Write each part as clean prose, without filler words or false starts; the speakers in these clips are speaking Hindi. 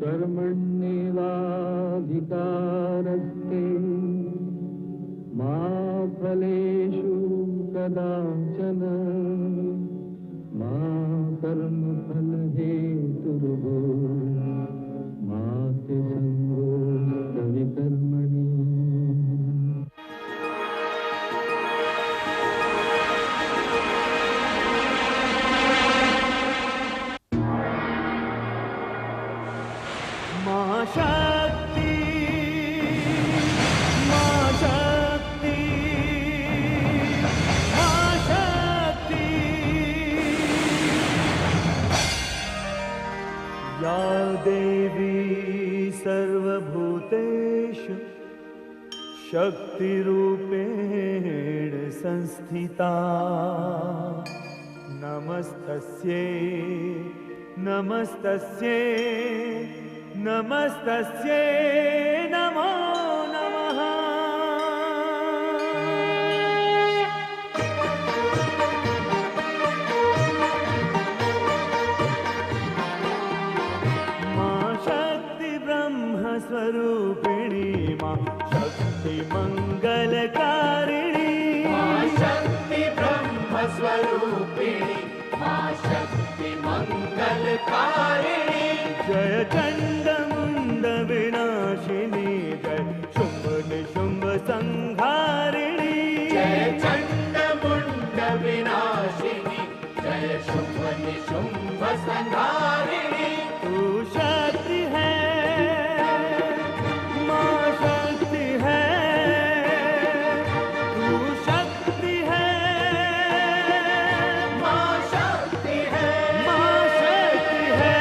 कर्मण्येवाधिकारस्ते मा फलेषु कदाचन मा कर्मफलहेतुर्भूः मा ते सङ्गोऽस्त्वविकर्मणि। शक्ति मां शक्ति मां शक्ति या देवी सर्वभूतेषु शक्तिरूपेण संस्थिता नमस्तस्यै नमस्तस्यै नमस्तस्यै नमो नमः। मां शक्ति ब्रह्म स्वरूपिणी मां शक्ति मंगलकारिणी मां शक्ति ब्रह्म स्वरूपिणी मां शक्ति मंगलकारिणी। जय चंडमुंड विनाशिनी जय शुंभ निशुंभ संहारिणी जय चंडमुंड विनाशिनी जय शुंभ निशुंभ संहारिणी। तू शक्ति है मां शक्ति है तू शक्ति है मां शक्ति है मां शक्ति है।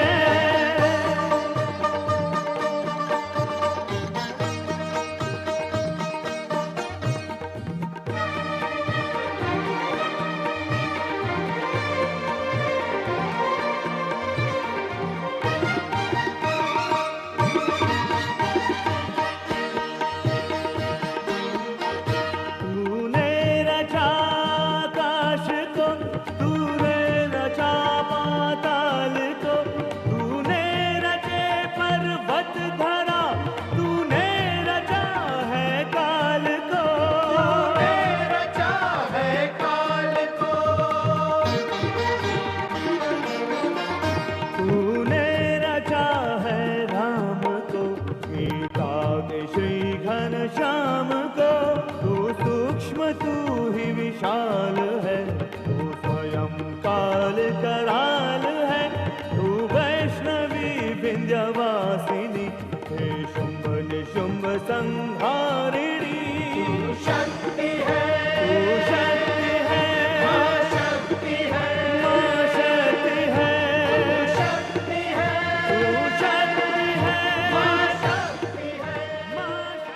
तूने रचा आकाश को तूने रचा पाताल को तूने रचे पर्वत धरा तूने रचा है काल को तूने रचा है काल को तूने रचा है राम को गीता के श्री घनश्याम को तू सूक्ष्म तू ही विशाल है तू स्वयं काल कराल है तू वैष्णवी विंध्यवासिनी हे शुंभ निशुंभ संहारिणी। शक्ति है तू शक्ति है मां शक्ति है मां शक्ति है शक्ति है तू शक्ति है मां शक्ति है। मां शक्ति है।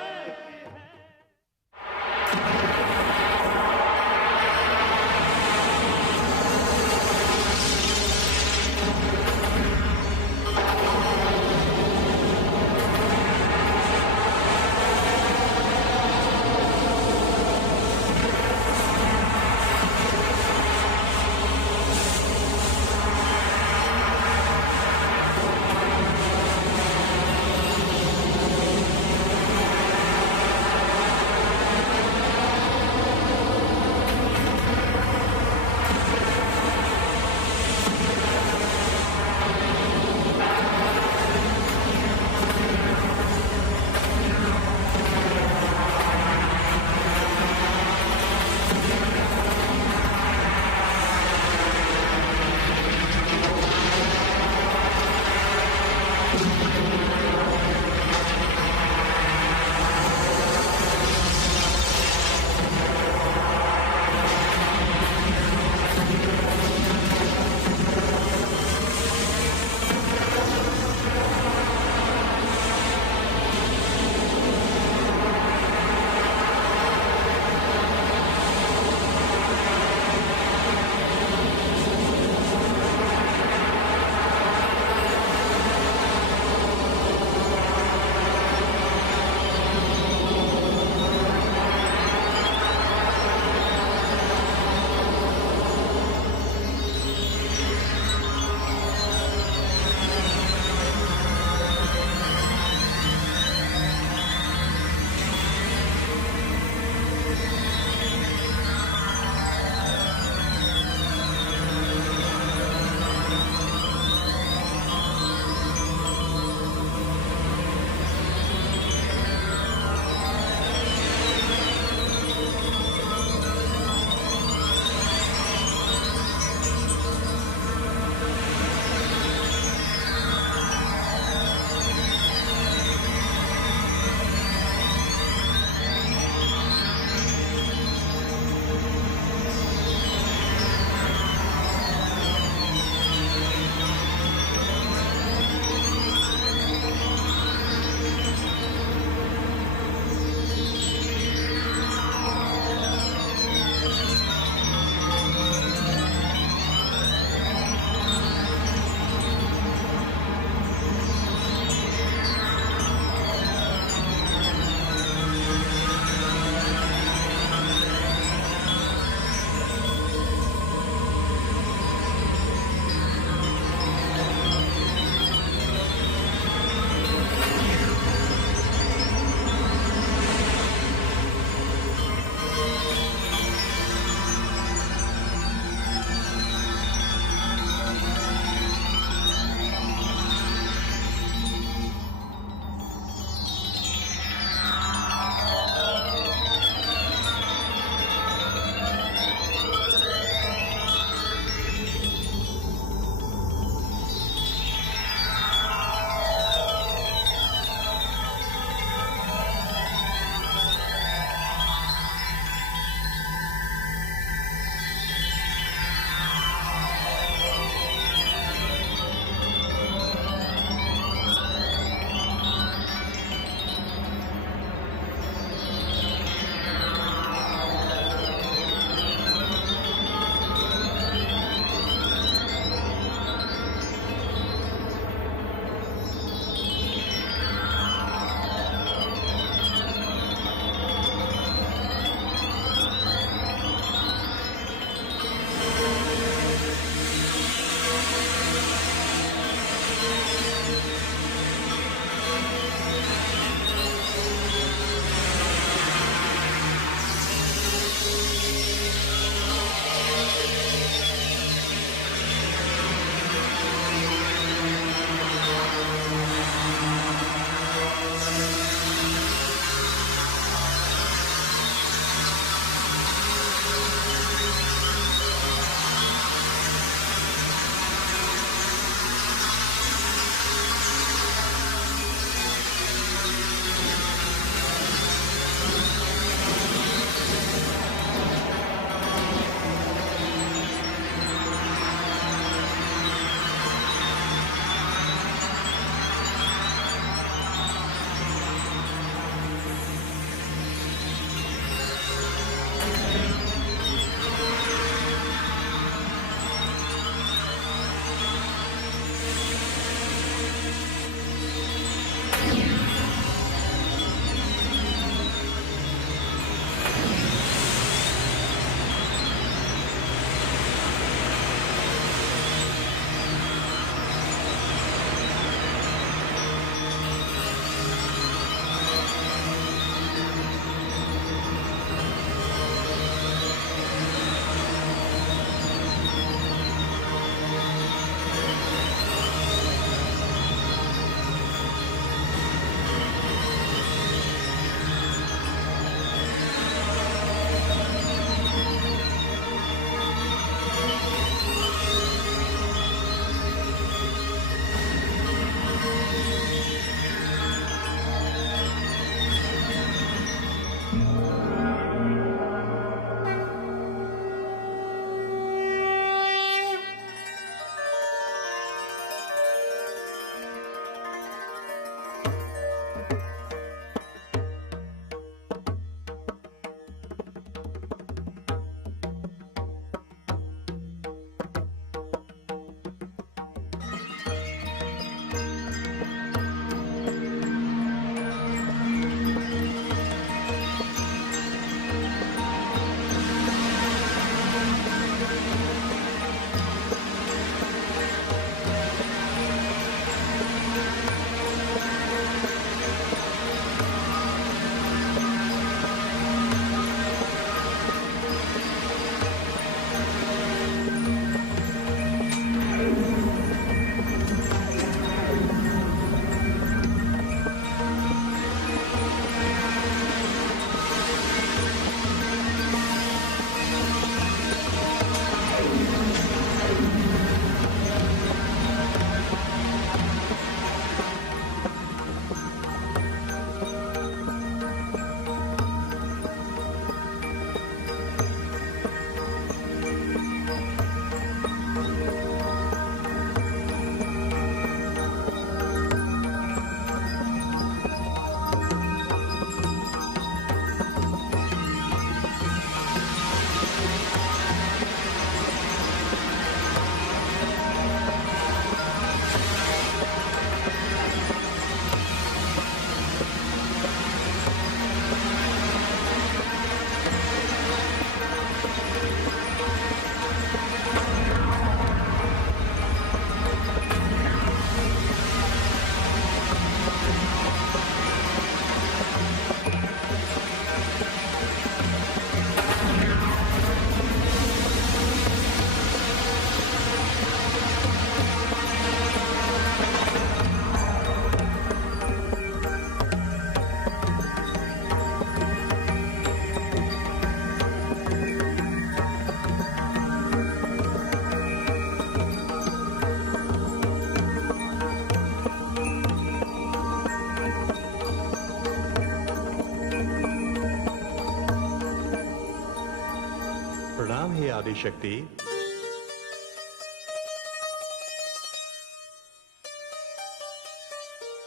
आदिशक्ति।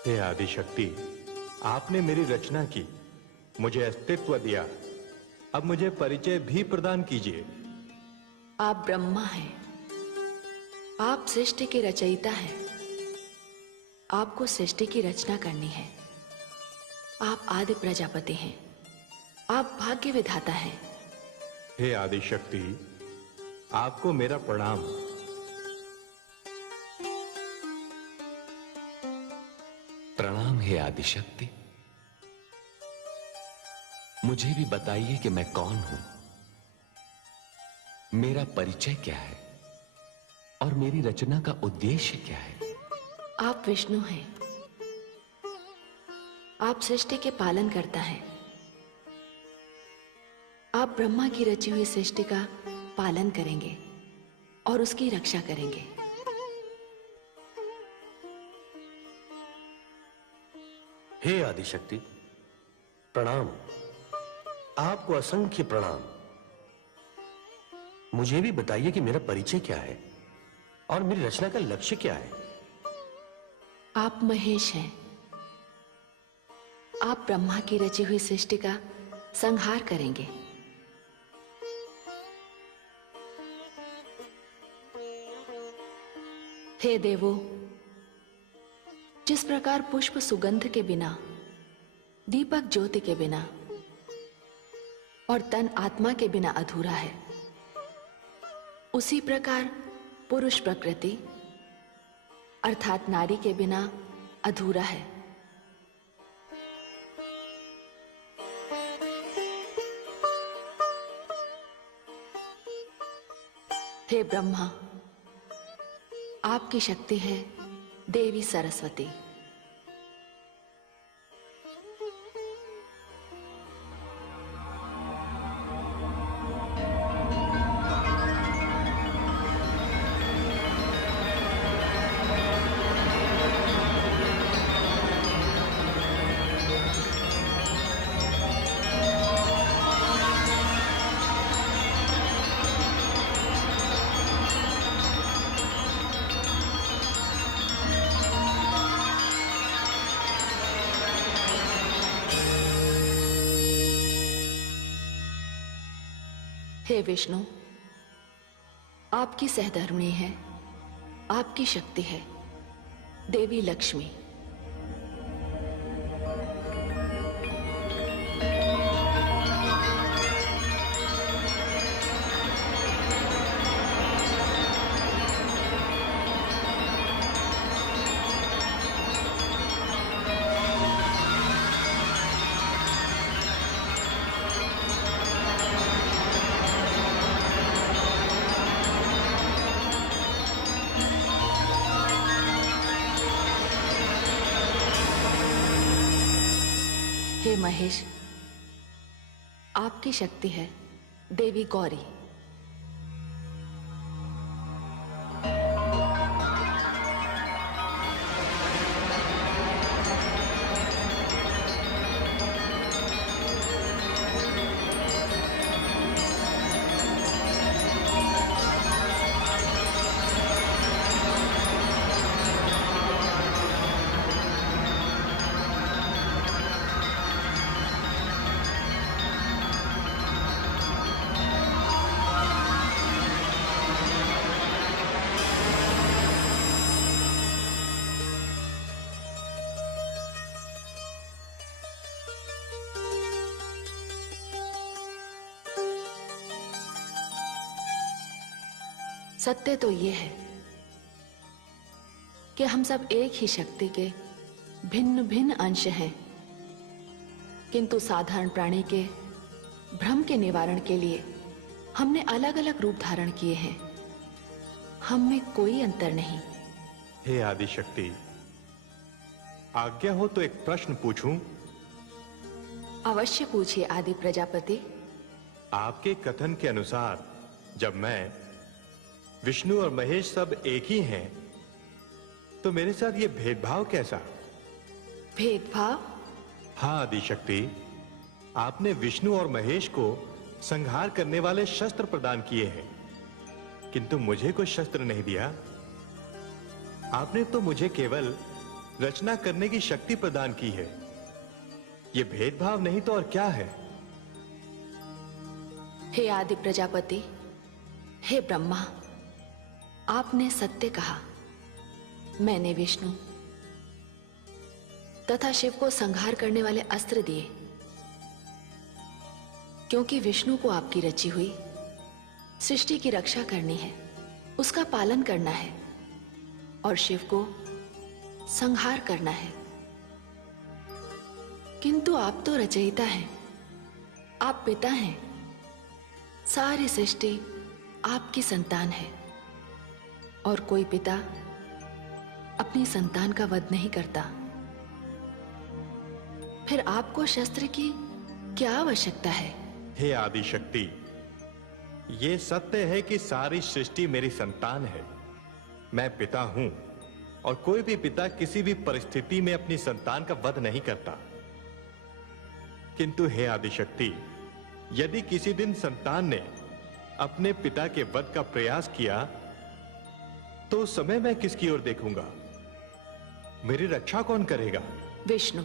हे आदिशक्ति, आपने मेरी रचना की, मुझे अस्तित्व दिया, अब मुझे परिचय भी प्रदान कीजिए। आप ब्रह्मा हैं, आप सृष्टि के रचयिता हैं। आपको सृष्टि की रचना करनी है। आप आदि प्रजापति हैं, आप भाग्य विधाता हैं। हे आदिशक्ति, आपको मेरा प्रणाम। प्रणाम हे आदिशक्ति। मुझे भी बताइए कि मैं कौन हूं, मेरा परिचय क्या है और मेरी रचना का उद्देश्य क्या है। आप विष्णु हैं। आप सृष्टि के पालन करता है। आप ब्रह्मा की रची हुई सृष्टि का पालन करेंगे और उसकी रक्षा करेंगे। हे आदिशक्ति, प्रणाम। आपको असंख्य प्रणाम। मुझे भी बताइए कि मेरा परिचय क्या है और मेरी रचना का लक्ष्य क्या है। आप महेश हैं। आप ब्रह्मा की रची हुई सृष्टि का संहार करेंगे। हे देवो, जिस प्रकार पुष्प सुगंध के बिना, दीपक ज्योति के बिना और तन आत्मा के बिना अधूरा है, उसी प्रकार पुरुष प्रकृति अर्थात नारी के बिना अधूरा है। हे ब्रह्मा, आपकी शक्ति है देवी सरस्वती। हे विष्णु, आपकी सहधर्मिणी है, आपकी शक्ति है देवी लक्ष्मी। हे महेश, आपकी शक्ति है देवी गौरी। सत्य तो ये है कि हम सब एक ही शक्ति के भिन्न भिन्न अंश हैं, किंतु साधारण प्राणी के भ्रम के निवारण के लिए हमने अलग अलग रूप धारण किए हैं। हम में कोई अंतर नहीं। हे आदिशक्ति, आज्ञा हो तो एक प्रश्न पूछूं? अवश्य पूछिए आदि प्रजापति। आपके कथन के अनुसार जब मैं, विष्णु और महेश सब एक ही हैं, तो मेरे साथ ये भेदभाव कैसा? भेदभाव? हाँ आदिशक्ति, आपने विष्णु और महेश को संहार करने वाले शस्त्र प्रदान किए हैं, किंतु मुझे कोई शस्त्र नहीं दिया। आपने तो मुझे केवल रचना करने की शक्ति प्रदान की है। ये भेदभाव नहीं तो और क्या है? हे आदि प्रजापति, हे ब्रह्मा, आपने सत्य कहा। मैंने विष्णु तथा शिव को संहार करने वाले अस्त्र दिए, क्योंकि विष्णु को आपकी रची हुई सृष्टि की रक्षा करनी है, उसका पालन करना है, और शिव को संहार करना है, किंतु आप तो रचयिता हैं, आप पिता हैं। सारी सृष्टि आपकी संतान है और कोई पिता अपनी संतान का वध नहीं करता। फिर आपको शस्त्र की क्या आवश्यकता है? हे आदि शक्ति, ये सत्य है कि सारी सृष्टि मेरी संतान है। मैं पिता हूं और कोई भी पिता किसी भी परिस्थिति में अपनी संतान का वध नहीं करता। किंतु हे आदि शक्ति, यदि किसी दिन संतान ने अपने पिता के वध का प्रयास किया तो उस समय मैं किसकी ओर देखूंगा? मेरी रक्षा कौन करेगा? विष्णु।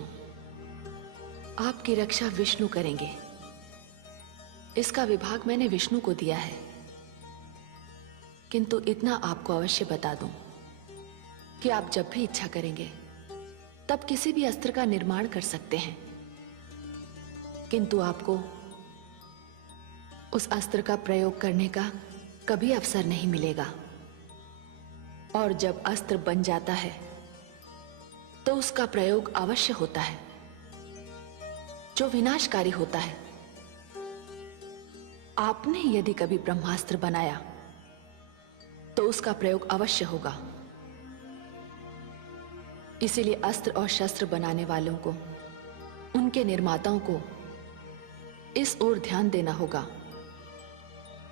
आपकी रक्षा विष्णु करेंगे। इसका विभाग मैंने विष्णु को दिया है। किंतु इतना आपको अवश्य बता दूं कि आप जब भी इच्छा करेंगे तब किसी भी अस्त्र का निर्माण कर सकते हैं, किंतु आपको उस अस्त्र का प्रयोग करने का कभी अवसर नहीं मिलेगा। और जब अस्त्र बन जाता है तो उसका प्रयोग अवश्य होता है, जो विनाशकारी होता है। आपने यदि कभी ब्रह्मास्त्र बनाया तो उसका प्रयोग अवश्य होगा। इसीलिए अस्त्र और शस्त्र बनाने वालों को, उनके निर्माताओं को इस ओर ध्यान देना होगा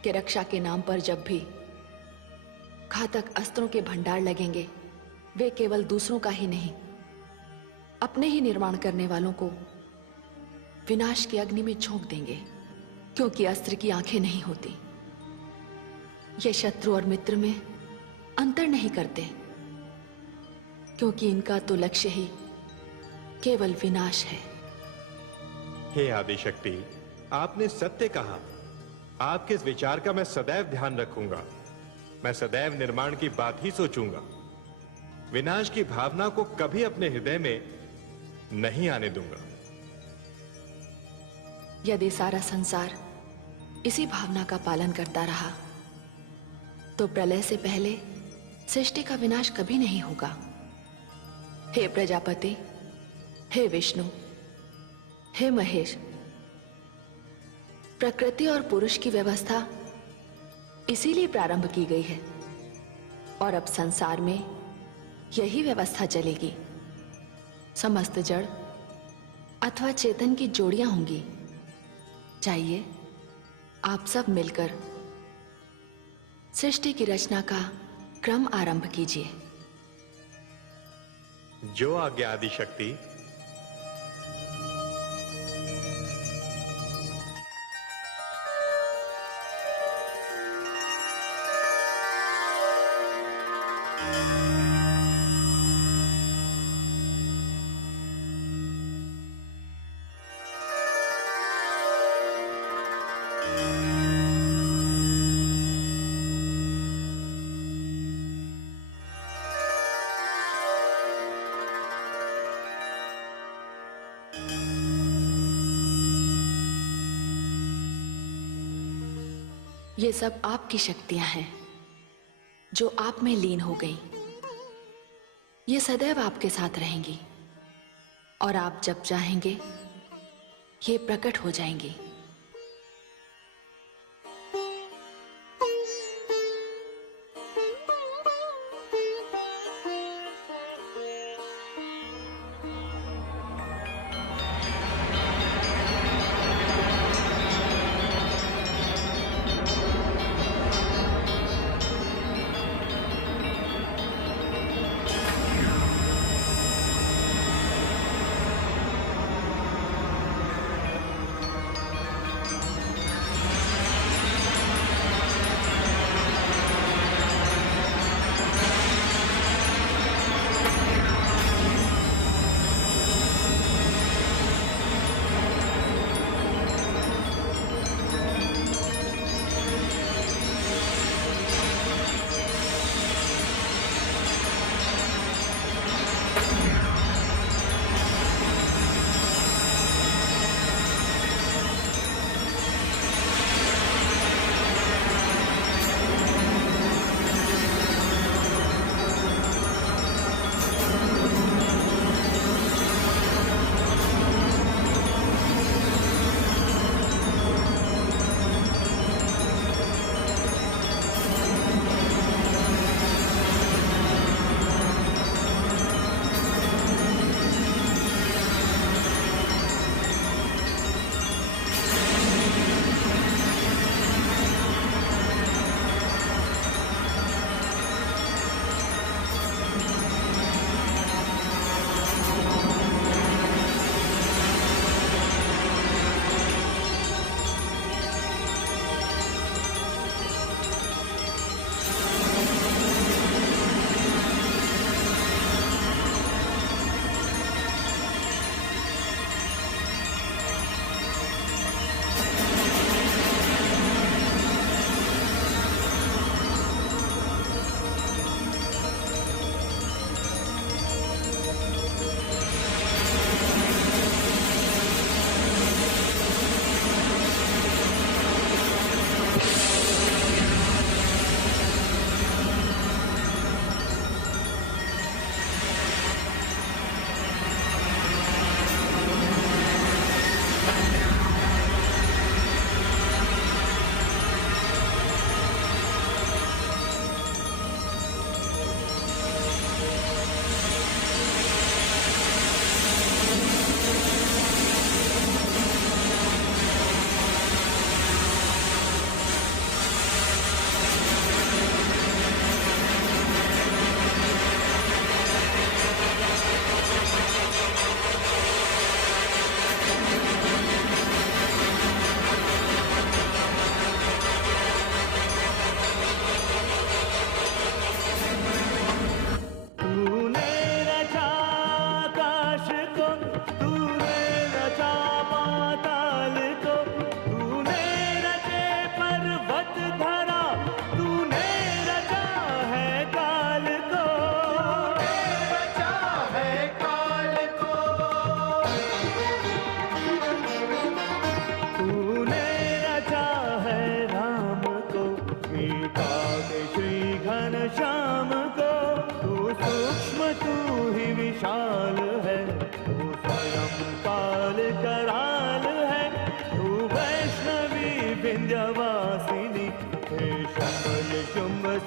कि रक्षा के नाम पर जब भी घातक अस्त्रों के भंडार लगेंगे, वे केवल दूसरों का ही नहीं, अपने ही निर्माण करने वालों को विनाश की अग्नि में झोंक देंगे, क्योंकि अस्त्र की आंखें नहीं होती। ये शत्रु और मित्र में अंतर नहीं करते, क्योंकि इनका तो लक्ष्य ही केवल विनाश है। हे आदि शक्ति, आपने सत्य कहा। आपके इस विचार का मैं सदैव ध्यान रखूंगा। मैं सदैव निर्माण की बात ही सोचूंगा। विनाश की भावना को कभी अपने हृदय में नहीं आने दूंगा। यदि सारा संसार इसी भावना का पालन करता रहा तो प्रलय से पहले सृष्टि का विनाश कभी नहीं होगा। हे प्रजापति, हे विष्णु, हे महेश, प्रकृति और पुरुष की व्यवस्था इसीलिए प्रारंभ की गई है और अब संसार में यही व्यवस्था चलेगी। समस्त जड़ अथवा चेतन की जोड़ियां होंगी। चाहिए आप सब मिलकर सृष्टि की रचना का क्रम आरंभ कीजिए। जो आज्ञा आदि शक्ति। ये सब आपकी शक्तियां हैं जो आप में लीन हो गई। ये सदैव आपके साथ रहेंगी और आप जब चाहेंगे ये प्रकट हो जाएंगी।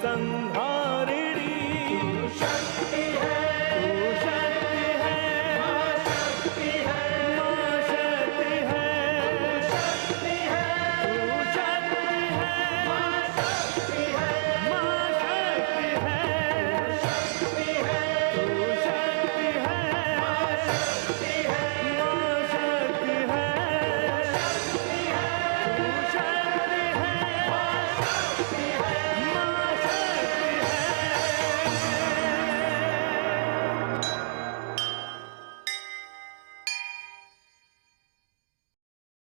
संग